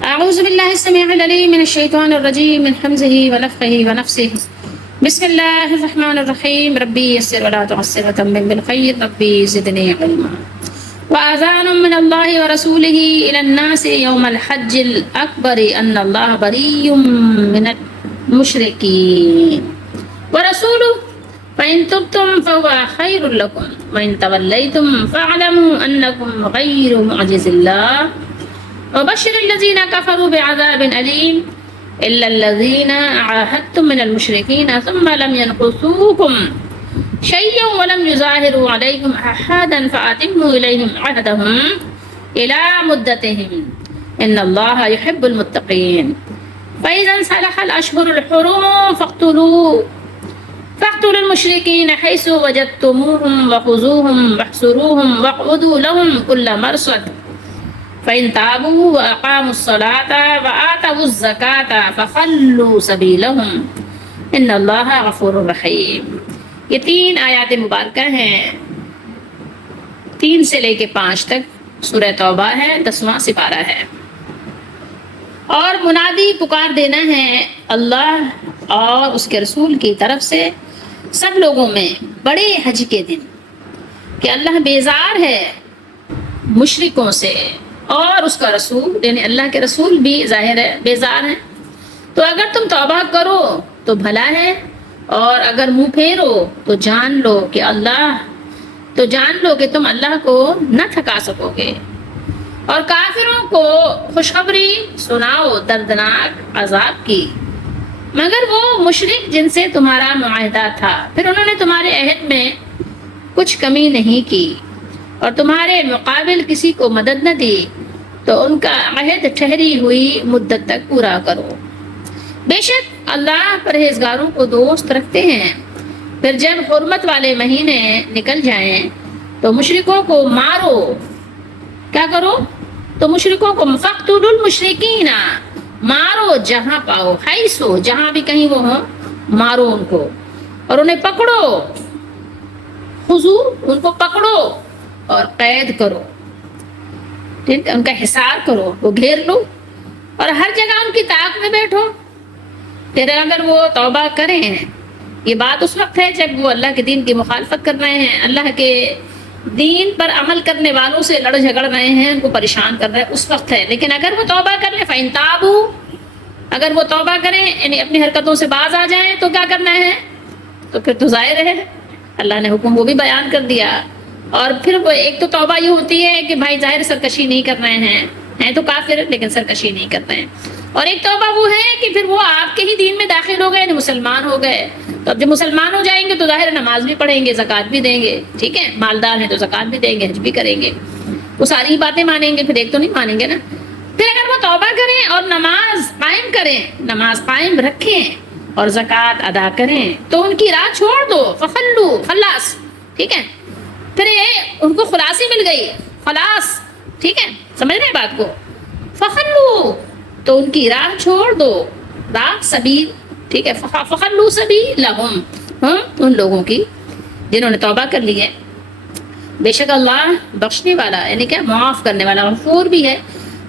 أعوذ بالله السميع العليم من الشيطان الرجيم من همزه ونفخه ونفسه. بسم الله الرحمن الرحيم. ربي يسر ولا تعسر وتمم بالخير. ربي زدني علما. وأذان من الله ورسوله إلى الناس يوم الحج الأكبر أن الله بريء من المشركين ورسوله فإن تبتم فهو خير لكم وإن توليتم فاعلموا أنكم غير معجز الله وبشر الذين كفروا بعذاب أليم إلا الذين عاهدتم من المشركين ثم لم ينقصوكم شيئا ولم يظاهروا عليكم أحدا فأتموا إليهم عهدهم إلى مدتهم إن الله يحب المتقين فإذا انسلخ الأشهر الحرم فاقتلوا المشركين حيث وجدتموهم وخذوهم واحصروهم واقعدوا لهم كل مرصد فإن تابوا وأقاموا الصلاة وآتوا الزكاة فخلوا سبيلهم إن الله غفور رحيم. یہ 3 آیات مبارکہ ہیں، 3 سے لے کے 5 تک. سورہ توبہ ہے، 10واں سپارہ ہے. اور منادی پکار دینا ہے اللہ اور اس کے رسول کی طرف سے سب لوگوں میں بڑے حج کے دن کہ اللہ بیزار ہے مشرکوں سے، اور اس کا رسول یعنی اللہ کے رسول بھی ظاہر ہے بیزار ہیں. تو اگر تم توبہ کرو تو بھلا ہے، اور اگر منہ پھیرو تو جان لو کہ تم اللہ کو نہ تھکا سکو گے. اور کافروں کو خوشخبری سناؤ دردناک عذاب کی، مگر وہ مشرک جن سے تمہارا معاہدہ تھا پھر انہوں نے تمہارے عہد میں کچھ کمی نہیں کی اور تمہارے مقابل کسی کو مدد نہ دی، تو ان کا عہد ٹھہری ہوئی مدت تک پورا کرو. بے شک اللہ پرہیزگاروں کو دوست رکھتے ہیں. پھر جب حرمت والے مہینے نکل جائیں تو مشرکوں کو مارو. کیا کرو؟ تو مشرکوں کو فاقتلوا المشرکین، مارو جہاں پاؤ، حیثو جہاں بھی کہیں وہ ہوں مارو ان کو، اور انہیں پکڑو، خذو ان کو پکڑو اور قید کرو، ان کا حصار کرو، وہ گھیر لو اور ہر جگہ ان کی طاق میں بیٹھو. پھر اگر وہ توبہ کریں، یہ بات اس وقت ہے جب وہ اللہ کے دین کی مخالفت کر رہے ہیں، اللہ کے دین پر عمل کرنے والوں سے لڑ جھگڑ رہے ہیں، ان کو پریشان کر رہے ہیں، اس وقت ہے. لیکن اگر وہ توبہ کر لیں فَإِن تَابُوا، اگر وہ توبہ کریں یعنی اپنی حرکتوں سے باز آ جائیں تو کیا کرنا ہے؟ تو پھر تو ظاہر ہے اللہ نے حکم وہ بھی بیان کر دیا. اور پھر وہ ایک تو توبہ یہ ہوتی ہے کہ بھائی ظاہر سرکشی نہیں کر رہے ہیں تو کافر لیکن سرکشی نہیں کر رہے ہیں، اور ایک توبہ وہ ہے کہ پھر وہ آپ کے ہی دین میں داخل ہو گئے یعنی مسلمان ہو گئے. تو اب جب مسلمان ہو جائیں گے تو ظاہر نماز بھی پڑھیں گے، زکوٰۃ بھی دیں گے، ٹھیک ہے، مالدار ہیں تو زکوٰۃ بھی دیں گے، حج بھی کریں گے، وہ ساری باتیں مانیں گے، پھر ایک تو نہیں مانیں گے نا. پھر اگر وہ توبہ کریں اور نماز قائم رکھیں اور زکوٰۃ ادا کریں تو ان کی راہ چھوڑ دو. خلاص، ٹھیک ہے، پھر ان کو خلاصی مل گئی، خلاص، ٹھیک ہے، سمجھ رہے ہیں بات کو. تو ان کی راہ چھوڑ دو، راہ سبیل، ٹھیک ہے، فخلو سبیلہم، ان لوگوں کی جنہوں نے توبہ کر لی ہے. بے شک اللہ بخشنے والا یعنی کیا، معاف کرنے والا، غفور بھی ہے،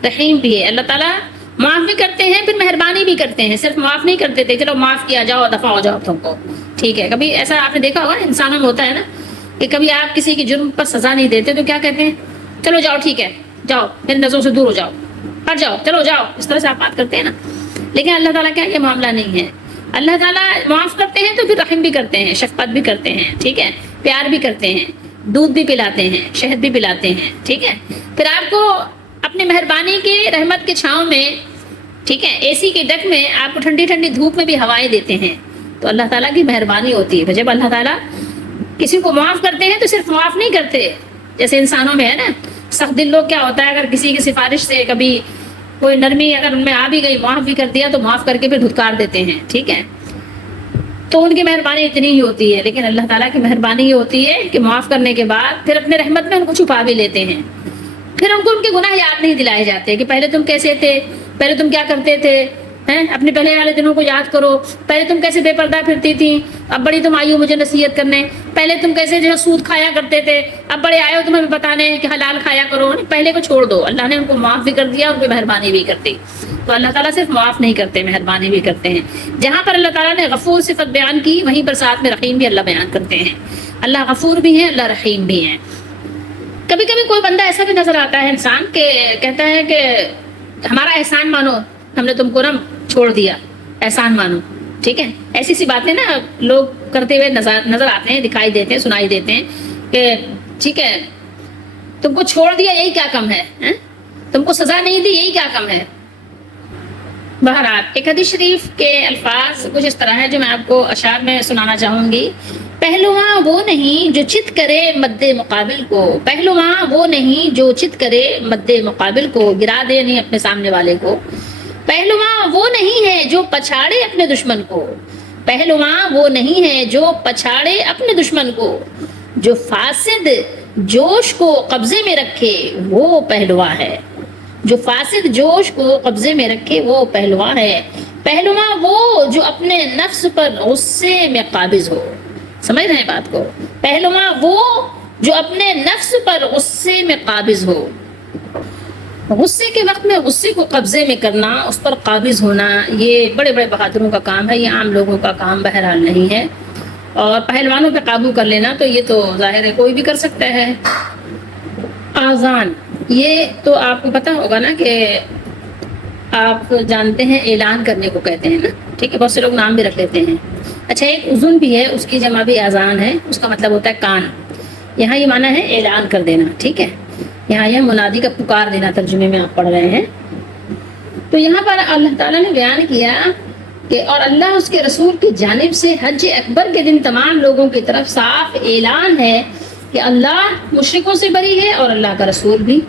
رحیم بھی ہے. اللہ تعالیٰ معاف بھی کرتے ہیں پھر مہربانی بھی کرتے ہیں. صرف معاف نہیں کرتے تھے چلو معاف کیا جاؤ دفع ہو جاؤ تم کو، ٹھیک ہے. کبھی ایسا آپ نے دیکھا ہوگا انسانوں میں ہوتا ہے نا کہ کبھی آپ کسی کی جرم پر سزا نہیں دیتے تو کیا کہتے ہیں، چلو جاؤ ٹھیک ہے، جاؤ میری نظروں سے دور ہو جاؤ، ہٹ جاؤ، چلو جاؤ، اس طرح سے آپ بات کرتے ہیں نا. لیکن اللہ تعالیٰ کیا یہ معاملہ نہیں ہے. اللہ تعالیٰ معاف کرتے ہیں تو پھر رحم بھی کرتے ہیں، شفقت بھی کرتے ہیں، ٹھیک ہے، پیار بھی کرتے ہیں، دودھ بھی پلاتے ہیں، شہد بھی پلاتے ہیں، ٹھیک ہے. پھر آپ کو اپنی مہربانی کی رحمت کے چھاؤں میں، ٹھیک ہے، اے سی کے ڈک میں آپ کو ٹھنڈی ٹھنڈی دھوپ میں بھی ہوائیں دیتے ہیں. تو اللہ تعالیٰ کی مہربانی ہوتی ہے. جب اللہ تعالیٰ کسی کو معاف کرتے ہیں تو صرف معاف نہیں کرتے، جیسے انسانوں میں ہے نا سخت دل لوگ، کیا ہوتا ہے اگر کسی کی سفارش سے کبھی کوئی نرمی اگر ان میں آ بھی گئی، معاف بھی کر دیا تو معاف کر کے پھر دھتکار دیتے ہیں، ٹھیک ہے. تو ان کی مہربانی اتنی ہی ہوتی ہے. لیکن اللہ تعالیٰ کی مہربانی یہ ہوتی ہے کہ معاف کرنے کے بعد پھر اپنے رحمت میں ان کو چھپا بھی لیتے ہیں. پھر ان کو ان کے گناہ یاد نہیں دلائے جاتے کہ پہلے تم کیسے تھے، پہلے تم کیا کرتے تھے، ہیں اپنے پہلے والے دنوں کو یاد کرو. پہلے تم کیسے بے پردہ پھرتی تھی, اب بڑی تم آئی ہو مجھے نصیحت کرنے. پہلے تم کیسے جو ہے سود کھایا کرتے تھے, اب بڑے آئے ہو تمہیں بتانے کہ حلال کھایا کرو. پہلے کو چھوڑ دو. اللہ نے ان کو معاف بھی کر دیا, ان پہ مہربانی بھی کرتی. تو اللہ تعالیٰ صرف معاف نہیں کرتے, مہربانی بھی کرتے ہیں. جہاں پر اللہ تعالیٰ نے غفور صفت بیان کی, وہیں پر ساتھ میں رحیم بھی اللہ بیان کرتے ہیں. اللہ غفور بھی ہیں, اللہ رحیم بھی ہیں. کبھی کبھی کوئی بندہ ایسا بھی نظر آتا ہے انسان کہ کہتا ہے کہ ہمارا احسان مانو, ہم نے تم کو نا چھوڑ دیا, احسان مانو. ٹھیک ہے, ایسی سی باتیں نا لوگ کرتے ہوئے نظر آتے ہیں, دکھائی دیتے ہیں, سنائی دیتے ہیں کہ ٹھیک ہے تم کو چھوڑ دیا یہی کیا کم ہے, تم کو سزا نہیں دی یہی کیا کم ہے. بہرحال ایک حدیث شریف کے الفاظ کچھ اس طرح ہے جو میں آپ کو اشعار میں سنانا چاہوں گی. پہلواں وہ نہیں جو چت کرے مد مقابل کو, پہلواں وہ نہیں جو چت کرے مد مقابل کو, گرا دے نہیں اپنے سامنے والے کو. پہلواں وہ نہیں ہے جو پچھاڑے اپنے دشمن کو, پہلواں وہ نہیں ہے جو پچھاڑے اپنے دشمن کو. جو فاسد جوش کو قبضے میں رکھے وہ پہلواں ہے, جو فاسد جوش کو قبضے میں رکھے وہ پہلواں ہے. پہلواں وہ جو اپنے نفس پر غصے میں قابض ہو. سمجھ رہے ہیں بات کو؟ پہلواں وہ جو اپنے نفس پر غصے میں قابض ہو. غصے کے وقت میں غصے کو قبضے میں کرنا, اس پر قابض ہونا, یہ بڑے بڑے بہادروں کا کام ہے, یہ عام لوگوں کا کام بہرحال نہیں ہے. اور پہلوانوں پہ قابو کر لینا تو یہ تو ظاہر ہے کوئی بھی کر سکتا ہے. آذان, یہ تو آپ کو پتہ ہوگا نا کہ آپ جانتے ہیں اعلان کرنے کو کہتے ہیں نا. ٹھیک ہے, بہت سے لوگ نام بھی رکھ لیتے ہیں. اچھا, ایک اذن بھی ہے, اس کی جمع بھی آذان ہے, اس کا مطلب ہوتا ہے کان. یہاں یہ معنی ہے اعلان کر دینا. ٹھیک ہے, یہاں یہ منادی کا پکار دینا ترجمے میں آپ پڑھ رہے ہیں. تو یہاں پر اللہ تعالیٰ نے بیان کیا کہ اور اللہ اس کے رسول کی جانب سے حج اکبر کے دن تمام لوگوں کی طرف صاف اعلان ہے کہ اللہ مشرکوں سے بری ہے اور اللہ کا رسول بھی.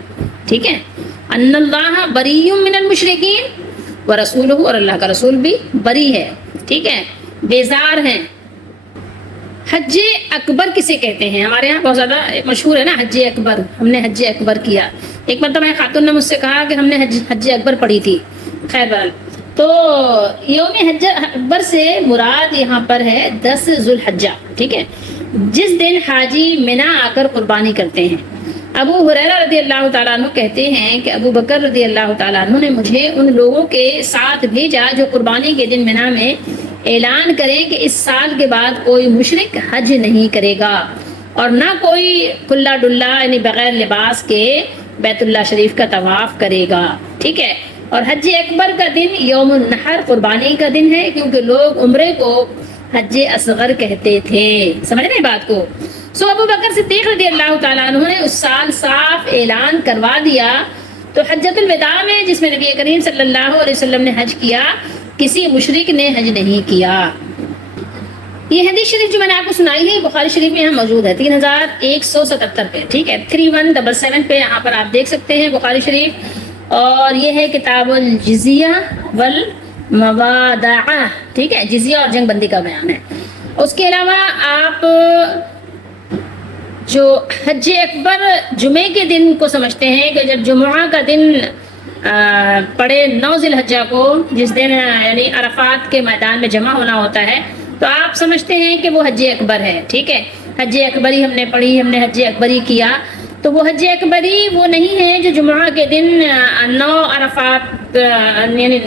ٹھیک ہے, ان اللہ بری من المشرکین ورسولہ, اور اللہ کا رسول بھی بری ہے. ٹھیک ہے, بیزار ہیں. حج اکبر کسے کہتے ہیں؟ ہمارے یہاں بہت زیادہ مشہور ہے نا حج اکبر, ہم نے حج اکبر کیا. ایک مرتبہ خاتون نے مجھ سے کہا کہ ہم نے حج اکبر پڑھی تھی. خیر بہرحال, تو یوم حج اکبر سے مراد یہاں پر ہے 10 ذوالحجہ. ٹھیک ہے, جس دن حاجی منا آ کر قربانی کرتے ہیں. ابو ہریرہ رضی اللہ تعالیٰ عنہ کہتے ہیں کہ ابو بکر رضی اللہ تعالیٰ عنہ نے مجھے ان لوگوں کے ساتھ بھیجا جو قربانی کے دن منا میں اعلان کریں کہ اس سال کے بعد کوئی مشرک حج نہیں کرے گا اور نہ کوئی کھلا ڈلا یعنی بغیر لباس کے بیت اللہ شریف کا طواف کرے گا. ٹھیک ہے, اور حج اکبر کا دن یوم النحر قربانی کا دن ہے, کیونکہ لوگ عمرے کو حج اصغر کہتے تھے. سمجھ رہے ہیں بات کو؟ سو ابو بکر صدیق رضی اللہ تعالیٰ عنہ نے اس سال صاف اعلان کروا دیا. تو حجۃ الوداع میں جس میں نبی کریم صلی اللہ علیہ وسلم نے حج کیا, کسی مشرک نے حج نہیں کیا. یہ حدیث شریف جو میں نے آپ کو سنائی ہے بخاری شریف میں یہاں موجود ہے 3177 پہ. ٹھیک ہے, 3177 پہ یہاں پر آپ دیکھ سکتے ہیں بخاری شریف. اور یہ ہے کتاب الجزیہ والموادعہ. ٹھیک ہے, جزیہ اور جنگ بندی کا بیان ہے. اس کے علاوہ آپ جو حج اکبر جمعے کے دن کو سمجھتے ہیں کہ جب جمعہ کا دن پڑے 9 ذی الحجہ کو, جس دن یعنی عرفات کے میدان میں جمع ہونا ہوتا ہے, تو آپ سمجھتے ہیں کہ وہ حج اکبر ہے. ٹھیک ہے, حج اکبری ہم نے پڑھی, ہم نے حج اکبری کیا. تو وہ حج اکبری وہ نہیں ہے جو جمعہ کے دن 9 عرفات یعنی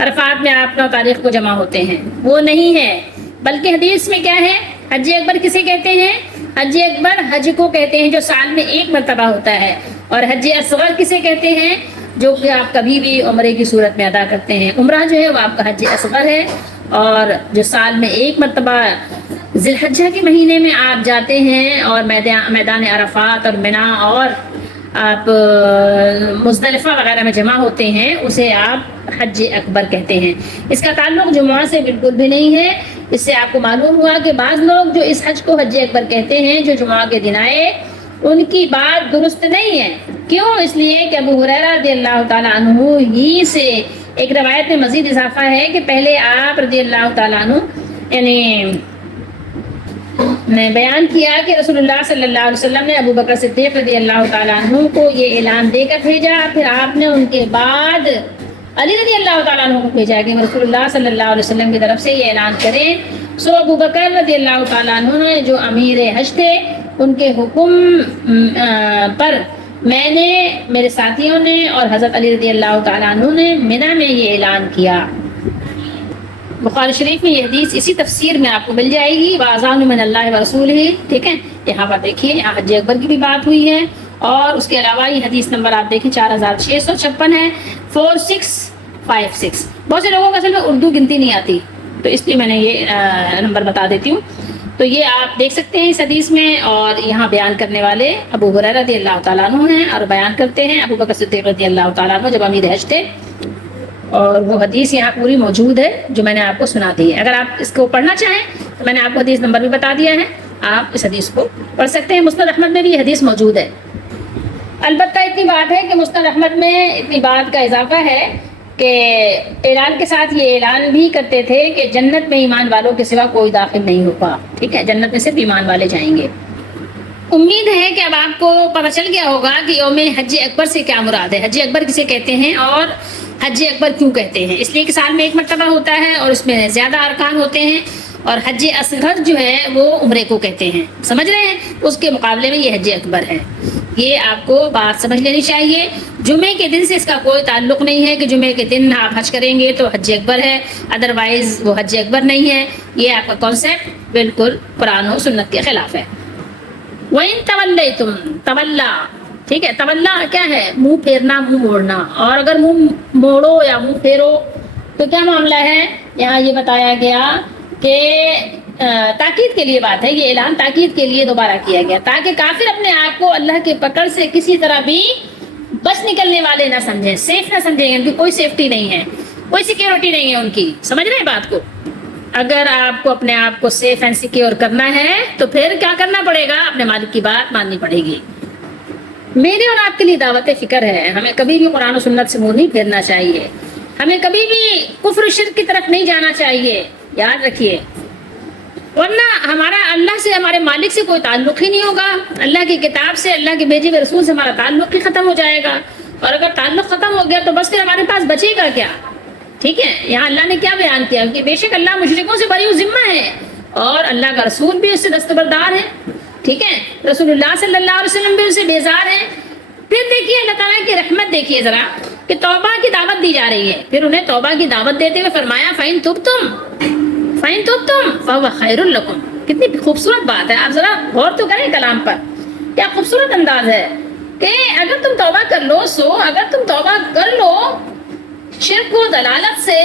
عرفات میں آپ 9 تاریخ کو جمع ہوتے ہیں, وہ نہیں ہے. بلکہ حدیث میں کیا ہے, حج اکبر کسے کہتے ہیں؟ حج اکبر حج کو کہتے ہیں جو سال میں ایک مرتبہ ہوتا ہے. اور حج اصغر کسے کہتے ہیں؟ جو کہ آپ کبھی بھی عمرے کی صورت میں ادا کرتے ہیں. عمرہ جو ہے وہ آپ کا حج اصغر ہے, اور جو سال میں ایک مرتبہ ذی الحجہ کے مہینے میں آپ جاتے ہیں اور میدان عرفات اور منا اور آپ مزدلفہ وغیرہ میں جمع ہوتے ہیں, اسے آپ حج اکبر کہتے ہیں. اس کا تعلق جمعہ سے بالکل بھی نہیں ہے. اس سے آپ کو معلوم ہوا کہ بعض لوگ جو اس حج کو حج اکبر کہتے ہیں جو جمعہ کے دن آئے, ان کی بات درست نہیں ہے. کیوں؟ اس لیے کہ ابو ہریرہ رضی اللہ تعالیٰ عنہ ہی سے ایک روایت میں مزید اضافہ ہے کہ پہلے آپ رضی اللہ تعالیٰ عنہ یعنی نے بیان کیا کہ رسول اللہ صلی اللہ علیہ وسلم نے ابو بکر صدیق رضی اللہ تعالیٰ عنہ کو یہ اعلان دے کر بھیجا. پھر آپ نے ان کے بعد علی رضی اللہ تعالیٰ عنہ کو بھیجا کہ رسول اللہ صلی اللہ علیہ وسلم کی طرف سے یہ اعلان کریں. سو ابو بکر رضی اللہ تعالیٰ عنہ نے جو امیر حج تھے ان کے حکم پر میں نے، میرے ساتھیوں نے اور حضرت علی رضی اللہ تعالیٰ عنہ نے منی میں یہ اعلان کیا. بخاری شریف میں یہ حدیث اسی تفسیر میں آپ کو مل جائے گی. وَأَذَانٌ مِّنَ اللَّهِ وَرَسُولِهِ. ٹھیک ہے، یہاں پر دیکھیے یہاں حج اکبر کی بھی بات ہوئی ہے، اور اس کے علاوہ یہ حدیث نمبر آپ دیکھیں 4656 ہے، 4656. بہت سے لوگوں کو اصل میں اردو گنتی نہیں آتی، تو اس لیے میں نے یہ نمبر بتا دیتی ہوں. تو یہ آپ دیکھ سکتے ہیں اس حدیث میں، اور یہاں بیان کرنے والے ابو ہریرہ رضی اللہ تعالیٰ عنہ ہیں، اور بیان کرتے ہیں ابو بکر صدیق رضی اللہ تعالیٰ عنہ جب امیر حج تھے. اور وہ حدیث یہاں پوری موجود ہے جو میں نے آپ کو سنا دی ہے. اگر آپ اس کو پڑھنا چاہیں تو میں نے آپ کو حدیث نمبر بھی بتا دیا ہے، آپ اس حدیث کو پڑھ سکتے ہیں. مسند احمد میں بھی یہ حدیث موجود ہے. البتہ اتنی بات ہے کہ مسند احمد میں اتنی بات کا اضافہ ہے کہ اعلان کے ساتھ یہ اعلان بھی کرتے تھے کہ جنت میں ایمان والوں کے سوا کوئی داخل نہیں ہوگا. ٹھیک ہے، جنت میں صرف ایمان والے جائیں گے. امید ہے کہ اب آپ کو پتہ چل گیا ہوگا کہ یوم حج اکبر سے کیا مراد ہے، حج اکبر کسے کہتے ہیں اور حج اکبر کیوں کہتے ہیں. اس لیے کہ سال میں ایک مرتبہ ہوتا ہے اور اس میں زیادہ ارکان ہوتے ہیں، اور حج اصغر جو ہے وہ عمرے کو کہتے ہیں. سمجھ رہے ہیں؟ اس کے مقابلے میں یہ حج اکبر ہے. یہ آپ کو بات سمجھ لینی چاہیے. جمعے کے دن سے اس کا کوئی تعلق نہیں ہے کہ جمعے کے دن آپ حج کریں گے تو حج اکبر ہے، ادروائز وہ حج اکبر نہیں ہے. یہ آپ کا کانسیپٹ بالکل قرآن و سنت کے خلاف ہے. وَإِن تَوَلَّيْتُمْ تولا، ٹھیک ہے، تولا کیا ہے؟ منہ پھیرنا، منہ موڑنا. اور اگر منہ موڑو یا منہ پھیرو تو کیا معاملہ ہے؟ یہاں یہ بتایا گیا کہ تاکید کے لیے بات ہے، یہ اعلان تاکید کے لیے دوبارہ کیا گیا تاکہ کافر اپنے آپ کو اللہ کے پکڑ سے کسی طرح بھی بچ نکلنے والے نہ سمجھیں، سیف نہ سمجھیں. ان کی کوئی سیفٹی نہیں ہے، کوئی سیکیورٹی نہیں ہے ان کی. سمجھ رہے ہیں بات کو؟ اگر آپ کو اپنے آپ کو سیف اینڈ سیکیور کرنا ہے تو پھر کیا کرنا پڑے گا؟ اپنے مالک کی بات ماننی پڑے گی. میرے اور آپ کے لیے دعوت فکر ہے. ہمیں کبھی بھی قرآن و سنت سے منہ نہیں پھیرنا چاہیے، ہمیں کبھی بھی کفر و شرک کی طرف نہیں جانا چاہیے. یاد رکھیے، ورنہ ہمارا اللہ سے، ہمارے مالک سے کوئی تعلق ہی نہیں ہوگا. اللہ کی کتاب سے، اللہ کے بھیجے ہوئے رسول سے ہمارا تعلق ہی ختم ہو جائے گا. اور اگر تعلق ختم ہو گیا تو بس پھر ہمارے پاس بچے گا کیا؟ ٹھیک ہے، یہاں اللہ نے کیا بیان کیا کہ بے شک اللہ مشرکوں سے بری ذمہ ہے اور اللہ کا رسول بھی اس سے دستبردار ہے. ٹھیک ہے، رسول اللہ صلی اللہ علیہ وسلم بھی اس سے بیزار ہے. پھر دیکھیے اللہ تعالیٰ کی رحمت دیکھیے ذرا کہ توبہ کی دعوت دی جا رہی ہے. پھر انہیں توبہ کی دعوت دیتے ہوئے فرمایا فَإِن تُبْتُمْ فَهُوَ خَيْرٌ لَكُمْ. کتنی خوبصورت بات ہے، آپ ذرا غور تو کریں کلام پر. کیا خوبصورت انداز ہے کہ اگر تم توبہ کر لو، اگر تم توبہ کر لو، شرک و دلالت سے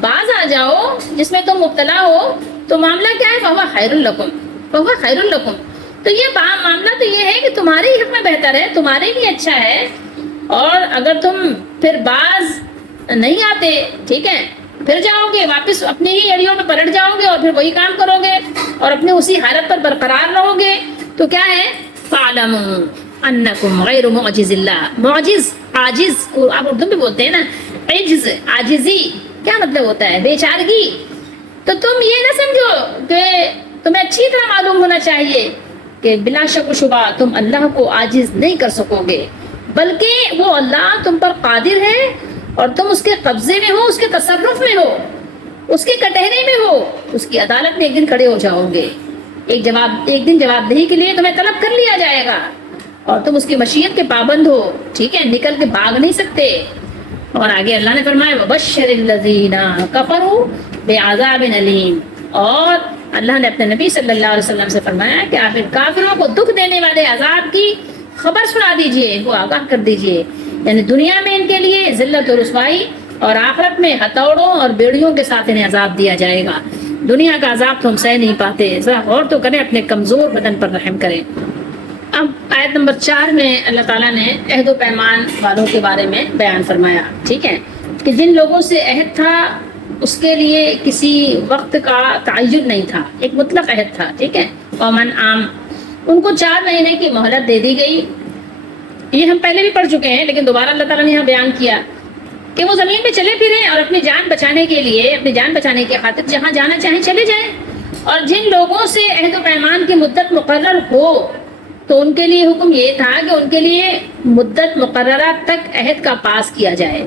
باز آ جاؤ جس میں تم مبتلا ہو، تو معاملہ کیا ہے؟ فَهُوَ خَيْرٌ لَكُمْ. تو یہ معاملہ تو یہ ہے کہ تمہارے حق میں بہتر ہے، تمہارے لیے اچھا ہے. اور اگر تم پھر باز نہیں آتے، ٹھیک ہے، پھر جاؤ گے واپس اپنی ہی اڑیوں میں پلٹ جاؤ گے اور پھر وہی کام کرو گے اور اپنے اسی حالت پر برقرار رہو گے، تو کیا ہے؟ فَاعْلَمُوا أَنَّكُمْ غَيْرُ مُعْجِزِ اللَّهِ. معجز، عاجز، آپ اردو میں بولتے ہیں نا، عجز، عاجزی کیا مطلب ہوتا ہے؟ بے چارگی. تو تم یہ نہ سمجھو کہ تمہیں اچھی طرح معلوم ہونا چاہیے کہ بلا شک و شبہ تم اللہ کو عاجز نہیں کر سکو گے، بلکہ وہ اللہ تم پر قادر ہے اور تم اس کے قبضے میں ہو، اس کے تصرف میں ہو، اس کے کٹہرے میں ہو. اس کی عدالت میں ایک دن کھڑے ہو جاؤ گے. ایک دن جواب دہی کے لیے تمہیں طلب کر لیا جائے گا اور تم اس کی مشیت کے پابند ہو. ٹھیک ہے، نکل کے بھاگ نہیں سکتے. اور آگے اللہ نے فرمایا وَبَشِّرِ الَّذِينَ كَفَرُوا بِعَذَابٍ أَلِيمٍ. اور اللہ نے اپنے نبی صلی اللہ علیہ وسلم سے فرمایا کہ آپ کافروں کو دکھ دینے والے عذاب کی خبر سنا دیجئے، وہ آگاہ کر دیجئے. یعنی دنیا میں ان کے لیے ذلت و رسوائی اور آخرت میں ہتھوڑوں اور بیڑیوں کے ساتھ انہیں عذاب دیا جائے گا. دنیا کا عذاب تو ہم سہ نہیں پاتے. ذرا غور تو کریں، اپنے کمزور بدن پر رحم کریں. اب آیت نمبر 4 میں اللہ تعالیٰ نے عہد و پیمان والوں کے بارے میں بیان فرمایا. ٹھیک ہے، کہ جن لوگوں سے عہد تھا اس کے لیے کسی وقت کا تعین نہیں تھا، ایک مطلق عہد تھا. ٹھیک ہے، ومن عام، ان کو 4 مہینے کی مہلت دے دی گئی. یہ ہم پہلے بھی پڑھ چکے ہیں لیکن دوبارہ اللہ تعالیٰ نے یہاں بیان کیا کہ وہ زمین پہ چلے پھریں اور اپنی جان بچانے کے لیے، اپنی جان بچانے کی خاطر جہاں جانا چاہیں چلے جائیں. اور جن لوگوں سے عہد و پیمان کی مدت مقرر ہو تو ان کے لیے حکم یہ تھا کہ ان کے لیے مدت مقررہ تک عہد کا پاس کیا جائے.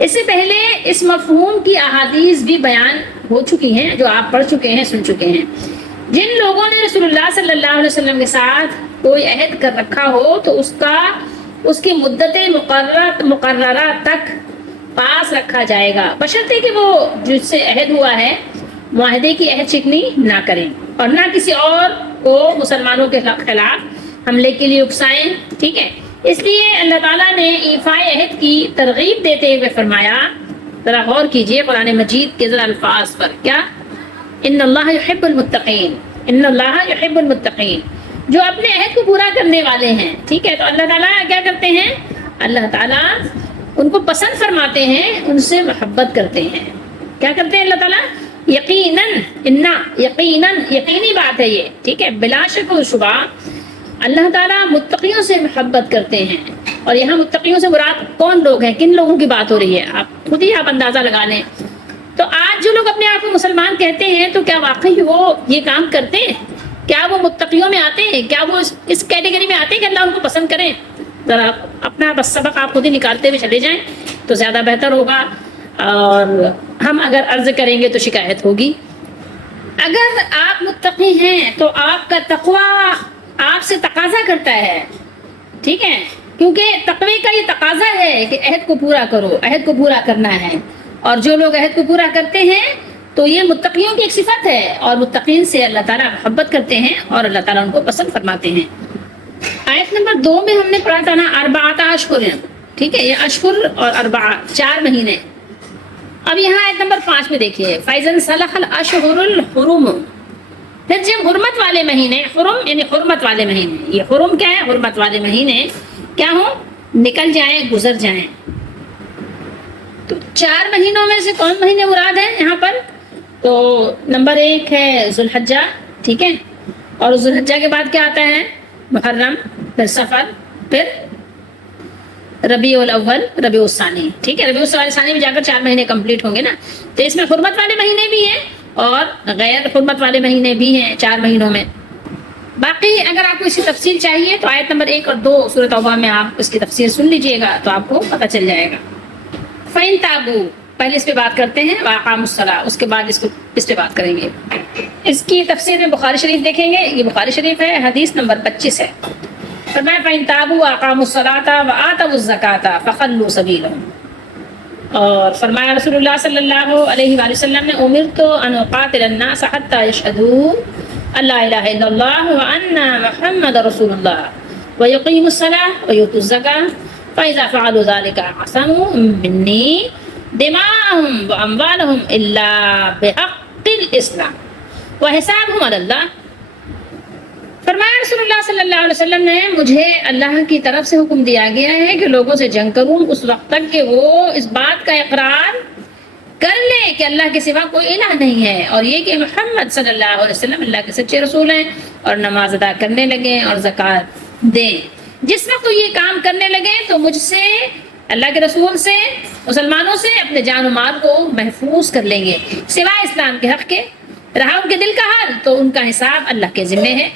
اس سے پہلے اس مفہوم کی احادیث بھی بیان ہو چکی ہیں جو آپ پڑھ چکے ہیں، سن چکے ہیں۔ جن لوگوں نے رسول اللہ صلی اللہ علیہ وسلم کے ساتھ کوئی عہد کر رکھا ہو تو اس کی مدت مقررہ تک پاس رکھا جائے گا، بشرطے کہ وہ جس سے عہد ہوا ہے معاہدے کی عہد شکنی نہ کریں اور نہ کسی اور کو مسلمانوں کے خلاف حملے کے لیے اکسائیں، ٹھیک ہے۔ اس لیے اللہ تعالیٰ نے ایفائے عہد کی ترغیب دیتے ہوئے فرمایا، ذرا غور کیجئے قرآن مجید کے ذرا الفاظ پر، کیا؟ ان اللہ یحب المتقین، ان اللہ یحب المتقین، جو اپنے عہد کو پورا کرنے والے ہیں، ٹھیک ہے۔ تو اللہ تعالیٰ کیا کرتے ہیں؟ اللہ تعالیٰ ان کو پسند فرماتے ہیں، ان سے محبت کرتے ہیں۔ کیا کرتے ہیں اللہ تعالیٰ؟ یقینی بات ہے یہ، ٹھیک ہے، بلا شک و شبہ اللہ تعالیٰ متقیوں سے محبت کرتے ہیں۔ اور یہاں متقیوں سے مراد کون لوگ ہیں، کن لوگوں کی بات ہو رہی ہے، آپ خود ہی اندازہ لگا لیں۔ تو آج جو لوگ اپنے آپ کو مسلمان کہتے ہیں تو کیا واقعی وہ یہ کام کرتے ہیں؟ کیا وہ متقیوں میں آتے ہیں؟ کیا وہ اس کیٹیگری میں آتے ہیں کہ اللہ ان کو پسند کرے؟ ذرا اپنا بس سبق آپ خود ہی نکالتے ہوئے چلے جائیں تو زیادہ بہتر ہوگا، اور ہم اگر عرض کریں گے تو شکایت ہوگی۔ اگر آپ متقی ہیں تو آپ کا تقوی آپ سے تقاضا کرتا ہے، ٹھیک ہے، کیونکہ تقوی کا یہ تقاضا ہے کہ عہد کو پورا کرو، عہد کو پورا کرنا ہے، اور جو لوگ عہد کو پورا کرتے ہیں تو یہ متقیوں کی ایک صفت ہے، اور متقین سے اللہ تعالیٰ محبت کرتے ہیں اور اللہ تعالیٰ ان کو پسند فرماتے ہیں۔ آیت نمبر 2 میں ہم نے پڑھا تھا نا، اربعۃ اشہر، ٹھیک ہے، یہ اشہر اور اربعہ 4 مہینے۔ اب یہاں آیت نمبر 5 میں دیکھیے، فَإِذَا انْسَلَخَ الْأَشْهُرُ الْحُرُمُ، پھر جب حرمت والے مہینے، حرم یعنی حرمت والے مہینے، یہ حرم کیا ہے؟ حرمت والے مہینے کیا ہوں؟ نکل جائیں، گزر جائیں۔ تو 4 مہینوں میں سے کون مہینے مراد ہیں یہاں پر؟ تو نمبر 1 ہے ذوالحجہ، ٹھیک ہے، اور ذوالحجہ کے بعد کیا آتا ہے؟ محرم، پھر صفر، پھر ربیع الاول، ربیع الثانی، ٹھیک ہے، ربیع الثانی میں جا کر 4 مہینے کمپلیٹ ہوں گے نا۔ تو اس میں حرمت والے مہینے بھی ہیں اور غیر حرمت والے مہینے بھی ہیں 4 مہینوں میں۔ باقی اگر آپ کو اس کی تفصیل چاہیے تو آیت نمبر 1 اور 2 سورۃ توبہ میں آپ اس کی تفصیل سن لیجئے گا تو آپ کو پتہ چل جائے گا۔ فَإِن تَابُوا، پہلے اس پہ بات کرتے ہیں، وَأَقَامُوا الصَّلَاةَ، اس کے بعد اس پہ بات کریں گے۔ اس کی تفسیر میں بخاری شریف دیکھیں گے، یہ بخاری شریف ہے، حدیث نمبر 25 ہے۔ فرمایا فَإِن تَابُوا وَأَقَامُوا الصَّلَاةَ وَآتَوُا الزَّكَاةَ فَخَلُّوا سَبِيلَهُمْ، اور فرمایا رسول اللہ صلی اللہ علیہ وآلہ وسلم نے، أُمِرْتُ أَنْ أُقَاتِلَ النَّاسَ حَتَّى يَشْهَدُوا أَن لَا إِلَهَ إِلَّا اللَّهُ وَأَنَّ مُحَمَّدًا رَسُولُ اللَّهِ وَيُقِيمُوا الصَّلَاةَ وَيُؤْتُوا الزَّكَاةَ فَإِذَا فَعَلُوا ذَلِكَ عَصَمُوا مِنِّي دِمَاءَهُمْ وَأَمْوَالَهُمْ إِلَّا بِحَقِّ الْإِسْلَامِ وَحِسَابُهُمْ عَلَى اللَّهِ۔ فرمایا رسول اللہ صلی اللہ علیہ وسلم نے، مجھے اللہ کی طرف سے حکم دیا گیا ہے کہ لوگوں سے جنگ کروں اس وقت تک کہ وہ اس بات کا اقرار کر لے کہ اللہ کے سوا کوئی الہ نہیں ہے، اور یہ کہ محمد صلی اللہ علیہ وسلم اللہ کے سچے رسول ہیں، اور نماز ادا کرنے لگیں اور زکوٰۃ دیں۔ جس وقت وہ یہ کام کرنے لگے تو مجھ سے، اللہ کے رسول سے، مسلمانوں سے اپنے جان و مال کو محفوظ کر لیں گے، سوائے اسلام کے حق کے۔ رہا ان کے دل کا حال تو ان کا حساب اللہ کے ذمے ہے۔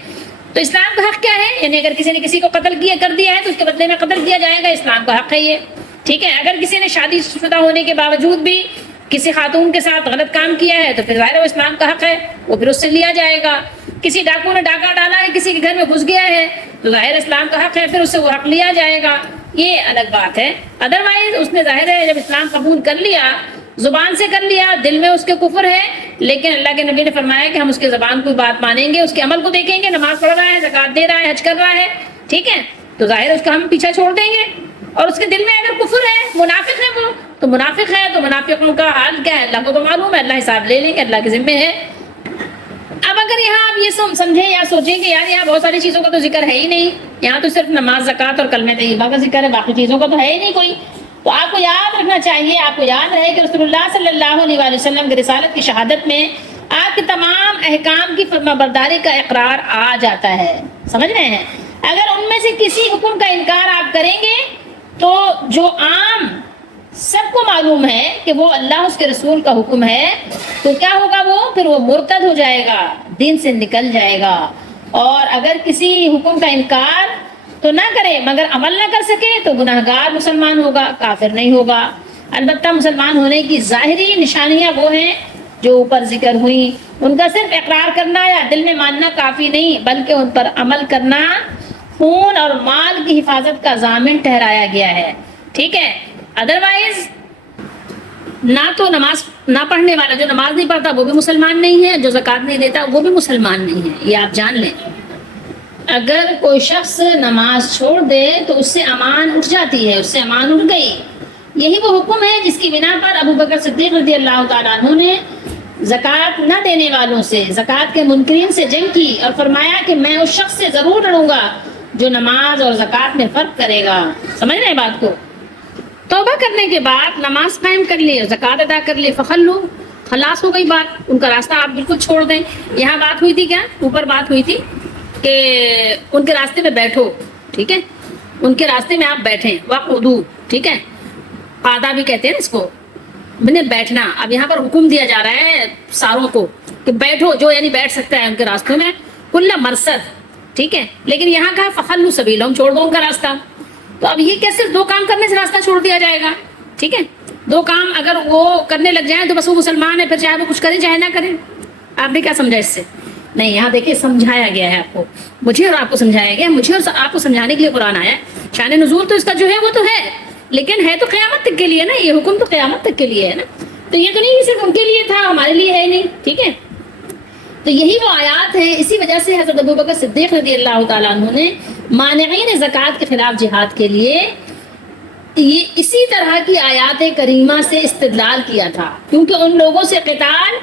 تو اسلام کا حق کیا ہے؟ یعنی اگر کسی نے کسی کو قتل کر دیا ہے تو اس کے بدلے میں قتل کیا جائے گا، اسلام کا حق ہے یہ، ٹھیک ہے۔ اگر کسی نے شادی شدہ ہونے کے باوجود بھی کسی خاتون کے ساتھ غلط کام کیا ہے تو پھر ظاہر ہے اسلام کا حق ہے، وہ پھر اس سے لیا جائے گا۔ کسی ڈاکو نے ڈاکہ ڈالا ہے، کسی کے گھر میں گھس گیا ہے تو ظاہر اسلام کا حق ہے، پھر اس سے وہ حق لیا جائے گا، یہ الگ بات ہے۔ ادروائز اس نے ظاہر ہے جب اسلام قبول کر لیا، زبان سے کر لیا، دل میں اس کے کفر ہے، لیکن اللہ کے نبی نے فرمایا کہ ہم اس کے زبان کو بات مانیں گے، اس کے عمل کو دیکھیں گے، نماز پڑھ رہا ہے، زکوٰۃ دے رہا ہے، حج کر رہا ہے، ٹھیک ہے، تو ظاہر ہے اس کا ہم پیچھا چھوڑ دیں گے۔ اور اس کے دل میں اگر کفر ہے، منافق ہے وہ، تو منافق ہے تو منافقوں کا حال کیا ہے اللہ کو تو معلوم ہے، اللہ حساب لے لیں گے، اللہ کے ذمے ہے۔ اب اگر یہاں آپ یہ سمجھیں یا سوچیں کہ یار یہاں بہت ساری چیزوں کا تو ذکر ہے ہی نہیں، یہاں تو صرف نماز، زکوٰۃ اور کلمہ طیبہ کا ذکر ہے، باقی چیزوں کا تو ہے ہی نہیں کوئی، تو آپ کو یاد رکھنا چاہیے، آپ کو یاد رہے کہ رسول اللہ صلی اللہ علیہ وآلہ وسلم کی رسالت کی شہادت میں آپ کے تمام احکام کی فرما برداری کا اقرار آ جاتا ہے، سمجھ رہے ہیں۔ اگر ان میں سے کسی حکم کا انکار آپ کریں گے تو جو عام سب کو معلوم ہے کہ وہ اللہ اس کے رسول کا حکم ہے، تو کیا ہوگا؟ وہ پھر وہ مرتد ہو جائے گا، دین سے نکل جائے گا۔ اور اگر کسی حکم کا انکار تو نہ کرے مگر عمل نہ کر سکے تو گناہگار مسلمان ہوگا، کافر نہیں ہوگا۔ البتہ مسلمان ہونے کی ظاہری نشانیاں وہ ہیں جو اوپر ذکر ہوئی. ان کا صرف اقرار کرنا یا دل میں ماننا کافی نہیں، بلکہ ان پر عمل کرنا خون اور مال کی حفاظت کا ضامن ٹھہرایا گیا ہے. ٹھیک ہے، ادروائز نہ تو نماز نہ پڑھنے والا، جو نماز نہیں پڑھتا وہ بھی مسلمان نہیں ہے، جو زکوٰۃ نہیں دیتا وہ بھی مسلمان نہیں ہے. یہ آپ جان لیں. اگر کوئی شخص نماز چھوڑ دے تو اس سے امان اٹھ جاتی ہے، اس سے امان اٹھ گئی. یہی وہ حکم ہے جس کی بنا پر ابو بکر صدیق رضی اللہ تعالیٰ عنہ نے زکوٰۃ نہ دینے والوں سے، زکوٰۃ کے منکرین سے جنگ کی اور فرمایا کہ میں اس شخص سے ضرور لڑوں گا جو نماز اور زکوٰۃ میں فرق کرے گا. سمجھ رہے ہیں بات کو؟ توبہ کرنے کے بعد نماز قائم کر لی اور زکوٰۃ ادا کر لی، فخلو، خلاص ہو گئی بات. ان کا راستہ آپ بالکل چھوڑ دیں. یہاں بات ہوئی تھی کیا؟ اوپر بات ہوئی تھی کہ ان کے راستے میں بیٹھو. ٹھیک ہے، ان کے راستے میں آپ بیٹھیں. وقعدو، ٹھیک ہے، قعدہ بھی کہتے ہیں اس کو، میں بیٹھنا. اب یہاں پر حکم دیا جا رہا ہے ساروں کو کہ بیٹھو، جو یعنی بیٹھ سکتا ہے ان کے راستوں میں. کل مرصد، ٹھیک ہے، لیکن یہاں کہا فخلو سبیلہم، چھوڑ دو ان کا راستہ. تو اب یہ کیسے دو کام کرنے سے راستہ چھوڑ دیا جائے گا؟ ٹھیک ہے، دو کام اگر وہ کرنے لگ جائیں تو بس وہ مسلمان ہے، پھر چاہے وہ کچھ کریں چاہے نہ کریں. آپ نے کیا سمجھا اس سے؟ نہیں، یہاں دیکھیں سمجھایا گیا ہے آپ کو، مجھے اور آپ کو سمجھایا گیا، مجھے اور آپ کو سمجھانے کے لیے قرآن آیا ہے. شان نزول تو اس کا جو ہے وہ تو ہے، لیکن ہے تو قیامت تک کے لیے نا. یہ حکم تو قیامت تک کے لیے ہے نا. تو یہ تو نہیں صرف ان کے لیے تھا، ہمارے لیے ہے نہیں. ٹھیک ہے، تو یہی وہ آیات ہیں. اسی وجہ سے حضرت ابو بکر صدیق رضی اللہ تعالیٰ عنہ نے مانعین زکوٰۃ کے خلاف جہاد کے لیے یہ اسی طرح کی آیات کریمہ سے استدلال کیا تھا، کیونکہ ان لوگوں سے قتال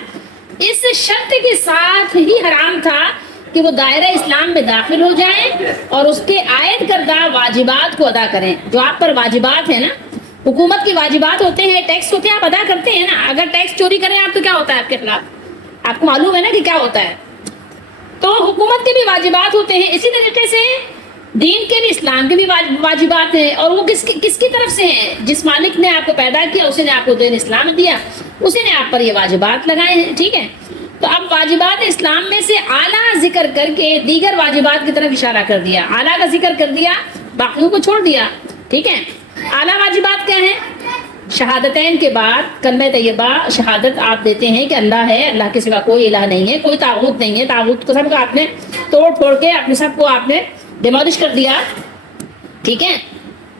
اس شرط کے ساتھ ہی حرام تھا کہ وہ دائرہ اسلام میں داخل ہو جائیں اور اس کے عائد کردہ واجبات کو ادا کریں. جو آپ پر واجبات ہیں نا، حکومت کی واجبات ہوتے ہیں، ٹیکس ہوتے ہیں، آپ ادا کرتے ہیں نا. اگر ٹیکس چوری کریں آپ تو کیا ہوتا ہے آپ کے خلاف؟ آپ کو معلوم ہے نا کہ کیا ہوتا ہے. تو حکومت کے بھی واجبات ہوتے ہیں، اسی طریقے سے دین کے بھی، اسلام کے بھی واجبات ہیں. اور وہ کس کی طرف سے ہیں؟ جس مالک نے آپ کو پیدا کیا، اسی نے آپ کو دین اسلام دیا، اسی نے آپ پر یہ واجبات لگائے ہیں. ٹھیک ہے، تو اب واجبات اسلام میں سے اعلیٰ ذکر کر کے دیگر واجبات کی طرف اشارہ کر دیا. اعلیٰ کا ذکر کر دیا، باقیوں کو چھوڑ دیا. ٹھیک ہے، اعلیٰ واجبات کیا ہیں؟ شہادتین کے بعد کلمہ طیبہ شہادت آپ دیتے ہیں کہ اللہ ہے، اللہ کے سوا کوئی الہ نہیں ہے، کوئی طاغوت نہیں ہے. طاغوت کو سب کو آپ نے توڑ پھوڑ کے اپنے سب کو آپ نے ڈیمولش کر دیا. ٹھیک ہے،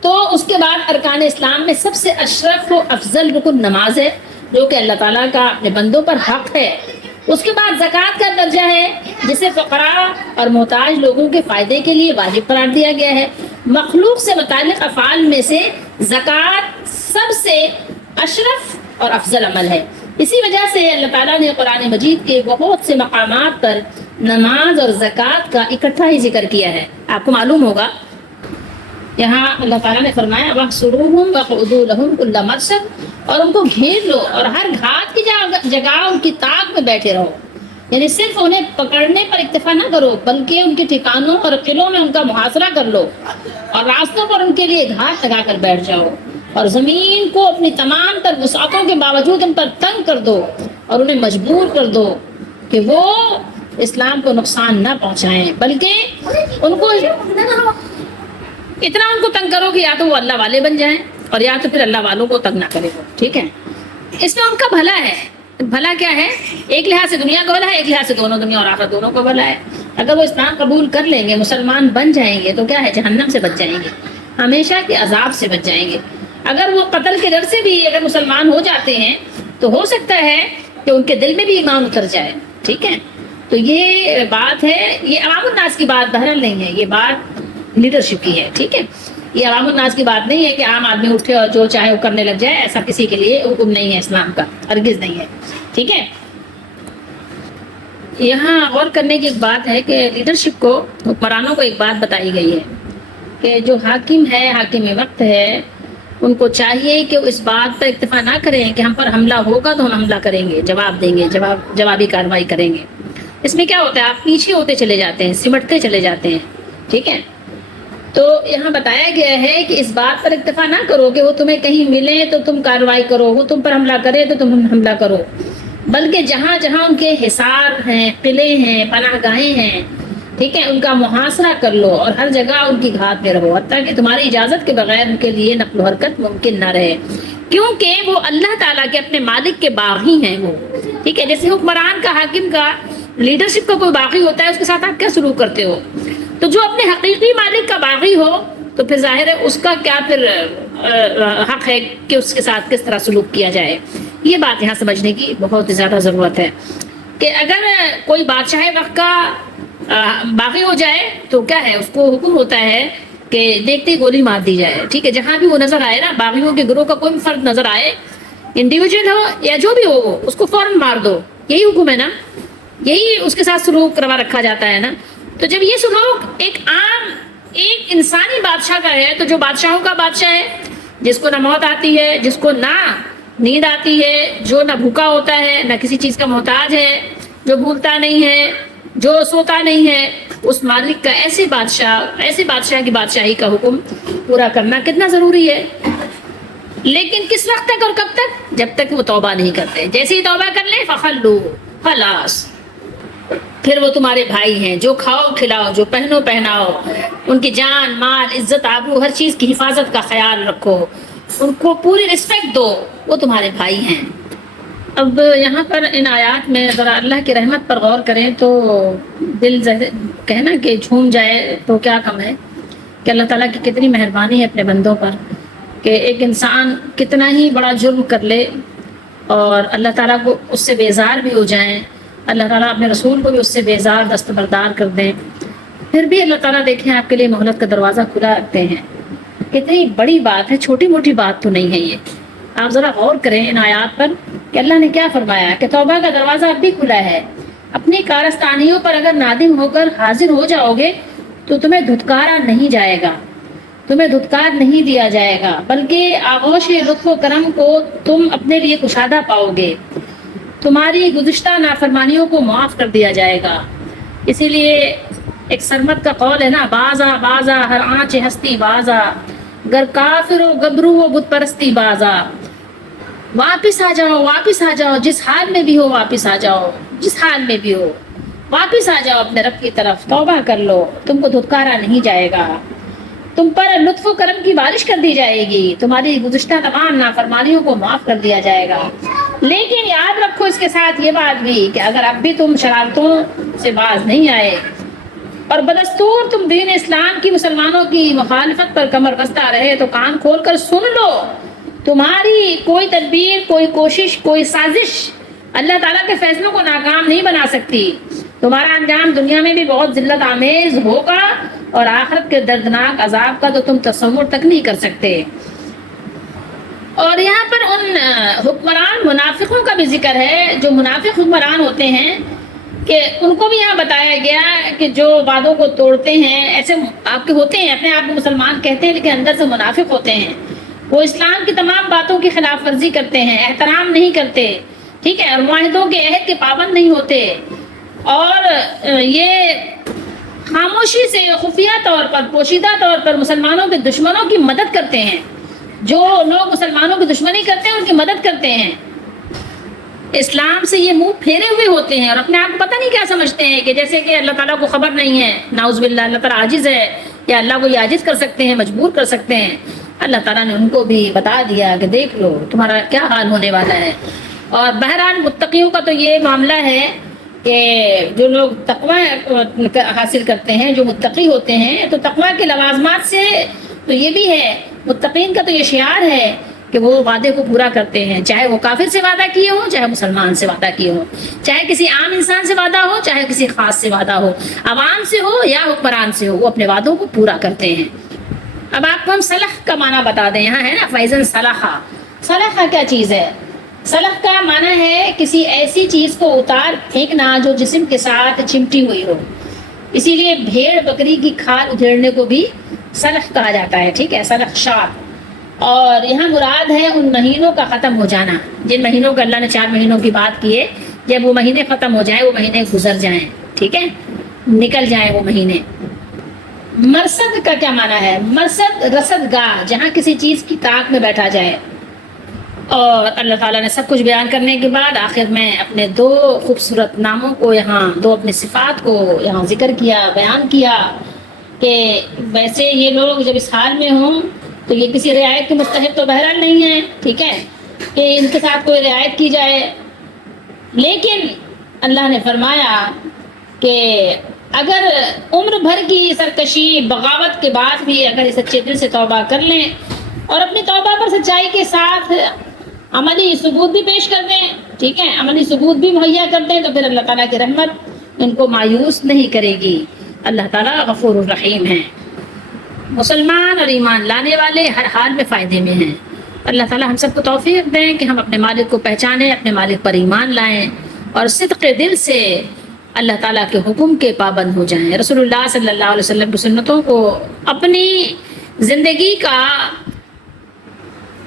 تو اس کے بعد ارکان اسلام میں سب سے اشرف و افضل رکن نماز ہے، جو کہ اللہ تعالیٰ کا اپنے بندوں پر حق ہے. اس کے بعد زکوٰۃ کا درجہ ہے، جسے فقراء اور محتاج لوگوں کے فائدے کے لیے واجب قرار دیا گیا ہے. مخلوق سے متعلق افعال میں سے زکوٰۃ سب سے اشرف اور افضل عمل ہے. اسی وجہ سے اللہ تعالیٰ نے قرآن مجید کے بہت سے مقامات پر نماز اور زکوٰۃ کا اکٹھا ہی ذکر کیا ہے. آپ کو معلوم ہوگا یہاں اللہ تعالیٰ نے فرمایا وَاحْصُرُوهُمْ وَاقْعُدُوا لَهُمْ كُلَّ مَرْصَدٍ، اور ان کو گھیر لو اور ہر گھات کی جگہ ان کی طاق میں بیٹھے رہو. یعنی صرف انہیں پکڑنے پر اکتفا نہ کرو، بلکہ ان کے ٹھکانوں اور قلعوں میں ان کا محاصرہ کر لو اور راستوں پر ان کے لیے گھات لگا کر بیٹھ جاؤ، اور زمین کو اپنی تمام تر وسعتوں کے باوجود ان پر تنگ کر دو اور انہیں مجبور کر دو کہ وہ اسلام کو نقصان نہ پہنچائیں، بلکہ ان کو اتنا ان کو تنگ کرو کہ یا تو وہ اللہ والے بن جائیں اور یا تو پھر اللہ والوں کو تنگ نہ کرے وہ. ٹھیک ہے، اس میں ان کا بھلا ہے. بھلا کیا ہے؟ ایک لحاظ سے دنیا کا بھلا ہے، ایک لحاظ سے دونوں دنیا اور آخرت دونوں کا بھلا ہے. اگر وہ اسلام قبول کر لیں گے، مسلمان بن جائیں گے، تو کیا ہے؟ جہنم سے بچ جائیں گے، ہمیشہ کے عذاب سے بچ جائیں گے. اگر وہ قتل کے ڈر سے بھی اگر مسلمان ہو جاتے ہیں تو ہو سکتا ہے کہ ان کے دل میں بھی ایمان اتر جائے. ٹھیک ہے، تو یہ بات ہے، یہ عوام الناس کی بات بہرحال نہیں ہے، یہ بات لیڈرشپ کی ہے. ٹھیک ہے، یہ عوام الناس کی بات نہیں ہے کہ عام آدمی اٹھے اور جو چاہے وہ کرنے لگ جائے. ایسا کسی کے لیے حکم نہیں ہے اسلام کا، ہرگز نہیں ہے. ٹھیک ہے، یہاں غور کرنے کی ایک بات ہے کہ لیڈرشپ کو، حکمرانوں کو ایک بات بتائی گئی ہے کہ جو حاکم ہے، حاکم وقت ہے، ان کو چاہیے کہ وہ اس بات پر اکتفا نہ کریں کہ ہم پر حملہ ہوگا تو ہم حملہ کریں گے، جواب دیں گے، جوابی کارروائی کریں گے. اس میں کیا ہوتا ہے؟ آپ پیچھے ہوتے چلے جاتے ہیں، سمٹتے چلے جاتے ہیں. ٹھیک ہے، تو یہاں بتایا گیا ہے کہ اس بات پر اکتفا نہ کرو کہ وہ تمہیں کہیں ملے تو تم کارروائی کرو، وہ تم پر حملہ کرے تو تم حملہ کرو، بلکہ جہاں جہاں ان کے حصار ہیں، قلعے ہیں، پناہ گاہیں ہیں، ٹھیک ہے، ان کا محاصرہ کر لو اور ہر جگہ ان کی گھات میں رہو، حتیٰ کہ تمہاری اجازت کے بغیر ان کے لیے نقل و حرکت ممکن نہ رہے. کیونکہ وہ اللہ تعالیٰ کے اپنے مالک کے باغی ہیں وہ، ٹھیک ہے. جیسے حکمران کا، حاکم کا، لیڈرشپ کا کوئی باغی ہوتا ہے، اس کے ساتھ آپ کیا سلوک کرتے ہو؟ تو جو اپنے حقیقی مالک کا باغی ہو تو پھر ظاہر ہے اس کا کیا پھر حق ہے کہ اس کے ساتھ کس طرح سلوک کیا جائے. یہ بات یہاں سمجھنے کی بہت زیادہ ضرورت ہے کہ اگر کوئی بادشاہ وقت کا باغی ہو جائے تو کیا ہے، اس کو حکم ہوتا ہے کہ دیکھتے ہی گولی مار دی جائے، ٹھیک ہے. جہاں بھی وہ نظر آئے نا، باغیوں کے گروہ کا کوئی بھی فرد نظر آئے، انڈیویجول ہو یا جو بھی ہو، اس کو فوراً مار دو. یہی حکم ہے نا، یہی اس کے ساتھ سلوک روا رکھا جاتا ہے نا. تو جب یہ سلوک ایک عام ایک انسانی بادشاہ کا ہے، تو جو بادشاہوں کا بادشاہ ہے، جس کو نہ موت آتی ہے، جس کو نہ نیند آتی ہے، جو نہ بھوکا ہوتا ہے، نہ کسی چیز کا محتاج ہے، جو بھولتا نہیں ہے، جو سوتا نہیں ہے، اس مالک کا ایسے بادشاہ کی بادشاہی کا حکم پورا کرنا کتنا ضروری ہے. لیکن کس وقت تک اور کب تک؟ جب تک وہ توبہ نہیں کرتے. جیسے ہی توبہ کر لیں فخلو، خلاص، پھر وہ تمہارے بھائی ہیں. جو کھاؤ کھلاؤ، جو پہنو پہناؤ، ان کی جان مال عزت آبرو ہر چیز کی حفاظت کا خیال رکھو، ان کو پوری رسپیکٹ دو، وہ تمہارے بھائی ہیں. اب یہاں پر ان آیات میں ذرا اللہ کی رحمت پر غور کریں تو دل کہنا کہ جھوم جائے تو کیا کم ہے کہ اللہ تعالیٰ کی کتنی مہربانی ہے اپنے بندوں پر، کہ ایک انسان کتنا ہی بڑا جرم کر لے اور اللہ تعالیٰ کو اس سے بیزار بھی ہو جائیں، اللہ تعالیٰ اپنے رسول کو بھی اس سے بیزار دستبردار کر دیں، پھر بھی اللہ تعالیٰ دیکھیں آپ کے لیے مہلت کا دروازہ کھلا رکھتے ہیں. کتنی بڑی بات ہے، چھوٹی موٹی بات تو نہیں ہے یہ. آپ ذرا غور کریں ان آیات پر کہ اللہ نے کیا فرمایا کہ توبہ کا دروازہ اب بھی کھلا ہے. اپنی کارستانیوں پر اگر نادم ہو کر حاضر ہو جاؤ گے تو تمہیں دھتکارا نہیں جائے گا، تمہیں دھتکار نہیں دیا جائے گا، بلکہ آغوش لطف و کرم کو تم اپنے لیے کشادہ پاؤ گے. تمہاری گزشتہ نافرمانیوں کو معاف کر دیا جائے گا. اسی لیے ایک سرمت کا قول ہے نا، بازا بازا ہر آنچ ہستی بازا، گر کافر و گبرو و بت پرستی بازا. واپس آ جاؤ، واپس آ جاؤ، جس حال میں بھی ہو واپس آ جاؤ، جس حال میں بھی ہو واپس آ جاؤ اپنے رب کی طرف، توبہ کر لو، تم کو دھتکارا نہیں جائے گا، تم پر لطف و کرم کی بارش کر دی جائے گی، تمہاری گزشتہ تمام نافرمانیوں کو معاف کر دیا جائے گا. لیکن یاد رکھو اس کے ساتھ یہ بات بھی کہ اگر اب بھی تم شرارتوں سے باز نہیں آئے اور بدستور تم دین اسلام کی، مسلمانوں کی مخالفت پر کمر بستہ رہے تو کان کھول کر سن لو، تمہاری کوئی تدبیر، کوئی کوشش، کوئی سازش اللہ تعالیٰ کے فیصلوں کو ناکام نہیں بنا سکتی. تمہارا انجام دنیا میں بھی بہت ذلت آمیز ہوگا اور آخرت کے دردناک عذاب کا تو تم تصور تک نہیں کر سکتے. اور یہاں پر ان حکمران منافقوں کا بھی ذکر ہے جو منافق حکمران ہوتے ہیں، کہ ان کو بھی یہاں بتایا گیا کہ جو وعدوں کو توڑتے ہیں، ایسے آپ کے ہوتے ہیں، اپنے آپ کو مسلمان کہتے ہیں لیکن اندر سے منافق ہوتے ہیں. وہ اسلام کی تمام باتوں کی خلاف ورزی کرتے ہیں، احترام نہیں کرتے، ٹھیک ہے، اور معاہدوں کے عہد کے پابند نہیں ہوتے، اور یہ خاموشی سے خفیہ طور پر، پوشیدہ طور پر مسلمانوں کے دشمنوں کی مدد کرتے ہیں. جو لوگ مسلمانوں کی دشمنی کرتے ہیں ان کی مدد کرتے ہیں. اسلام سے یہ منہ پھیرے ہوئے ہوتے ہیں اور اپنے آپ کو پتہ نہیں کیا سمجھتے ہیں کہ جیسے کہ اللہ تعالیٰ کو خبر نہیں ہے، نعوذ باللہ اللہ تعالیٰ عاجز ہے یا اللہ کو یہ عاجز کر سکتے ہیں، مجبور کر سکتے ہیں. اللہ تعالیٰ نے ان کو بھی بتا دیا کہ دیکھ لو تمہارا کیا حال ہونے والا ہے. اور بہرحال متقیوں کا تو یہ معاملہ ہے کہ جو لوگ تقوی حاصل کرتے ہیں، جو متقی ہوتے ہیں، تو تقوی کے لوازمات سے تو یہ بھی ہے، متقین کا تو یہ شعار ہے کہ وہ وعدے کو پورا کرتے ہیں، چاہے وہ کافر سے وعدہ کیے ہوں، چاہے مسلمان سے وعدہ کیے ہوں، چاہے کسی عام انسان سے وعدہ ہو، چاہے کسی خاص سے وعدہ ہو، عوام سے ہو یا حکمران سے ہو، وہ اپنے وعدوں کو پورا کرتے ہیں. اب آپ کو ہم صلح کا معنی بتا دیں. یہاں ہے نا فیضن صلحہ. صلحہ کیا چیز ہے؟ صلح کا معنی ہے کسی ایسی چیز کو اتار پھینکنا جو جسم کے ساتھ چمٹی ہوئی ہو. اسی لیے بھیڑ بکری کی کھال ادھیڑنے کو بھی صلح کہا جاتا ہے، ٹھیک ہے، صلح شات. اور یہاں مراد ہے ان مہینوں کا ختم ہو جانا جن مہینوں کا اللہ نے 4 مہینوں کی بات کی ہے. جب وہ مہینے ختم ہو جائیں، وہ مہینے گزر جائیں، ٹھیک ہے، نکل جائیں وہ مہینے. مرصد کا کیا معنی ہے؟ مرصد رصد گاہ، جہاں کسی چیز کی طاق میں بیٹھا جائے. اور اللہ تعالیٰ نے سب کچھ بیان کرنے کے بعد آخر میں اپنے 2 خوبصورت ناموں کو یہاں، 2 اپنی صفات کو یہاں ذکر کیا، بیان کیا کہ ویسے یہ لوگ جب اس حال میں ہوں تو یہ کسی رعایت کے مستحق تو بہرحال نہیں ہے، ٹھیک ہے، کہ ان کے ساتھ کوئی رعایت کی جائے. لیکن اللہ نے فرمایا کہ اگر عمر بھر کی سرکشی بغاوت کے بعد بھی اگر یہ سچے دل سے توبہ کر لیں اور اپنی توبہ پر سچائی کے ساتھ عملی ثبوت بھی پیش کر دیں، ٹھیک ہے، عملی ثبوت بھی مہیا کر دیں، تو پھر اللہ تعالیٰ کی رحمت ان کو مایوس نہیں کرے گی. اللہ تعالیٰ غفور الرحیم ہیں. مسلمان اور ایمان لانے والے ہر حال میں فائدے میں ہیں. اللہ تعالیٰ ہم سب کو توفیق دیں کہ ہم اپنے مالک کو پہچانیں، اپنے مالک پر ایمان لائیں اور صدق دل سے اللہ تعالیٰ کے حکم کے پابند ہو جائیں. رسول اللہ صلی اللہ علیہ وسلم کی سنتوں کو اپنی زندگی کا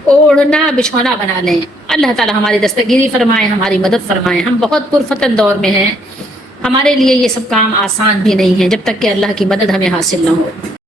اوڑھنا بچھونا بنا لیں. اللہ تعالیٰ ہماری دستگیری فرمائے، ہماری مدد فرمائے. ہم بہت پرفتن دور میں ہیں، ہمارے لیے یہ سب کام آسان بھی نہیں ہے جب تک کہ اللہ کی مدد ہمیں حاصل نہ ہو.